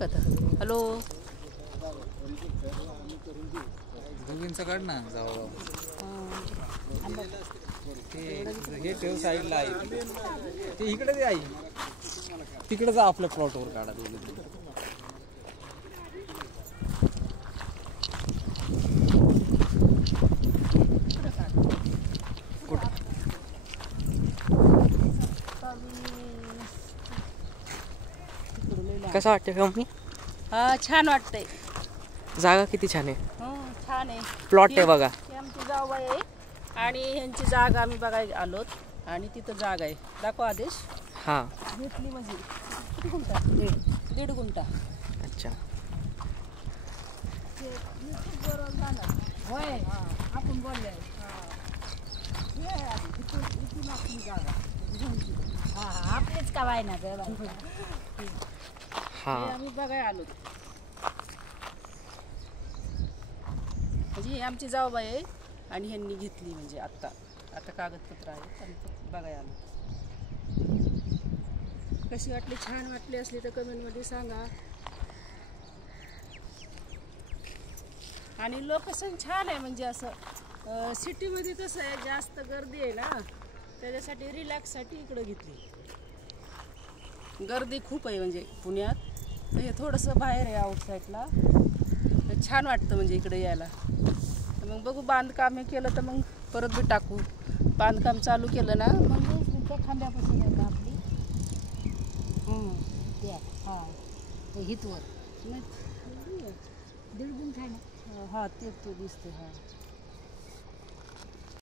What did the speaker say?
का आता? हॅलो, दोघींचं काढ ना जाऊ. हे ठेव साईडला आहे ते इकडे ते आई तिकडे जा आपल्या प्लॉटवर काढा दोघी. कसं वाटतं मम्मी? हा छान वाटतंय. जागा किती छान आहे. छान आहे. प्लॉट आहे बघा. आमची जावबाई आहे आणि ह्यांची जागा आम्ही बघायला आलोत आणि तिथं जागा आहे. दाखव आदेश. हा घेतली म्हणजे किती गुंठा? दीड गुंठा. अच्छा. होय आपण बोलले. आपलेच का वाय ना आम्ही बघायला आलो. म्हणजे ही आमची जावबाई आहे आणि ह्यांनी घेतली म्हणजे आता कागदपत्र आहेत आणि बघायला आलो. कशी वाटली? छान वाटली असली तर कमेंटमध्ये सांगा. आणि लोकेशन छान आहे. म्हणजे असं सिटीमध्ये कसं आहे जास्त गर्दी आहे ना, त्याच्यासाठी रिलॅक्ससाठी इकडं घेतली. गर्दी खूप आहे म्हणजे पुण्यात. हे थोडंसं बाहेर आहे आउटसाईडला. छान वाटतं म्हणजे इकडे यायला. तर मग बघू बांधकाम हे केलं तर मग परत बी टाकू. बांधकाम चालू केलं ना मग त्या खांद्यापासून आहे का आपली हां ते हितवर दीड गुंठ आहे ना. हां ते तो दिसतो. हां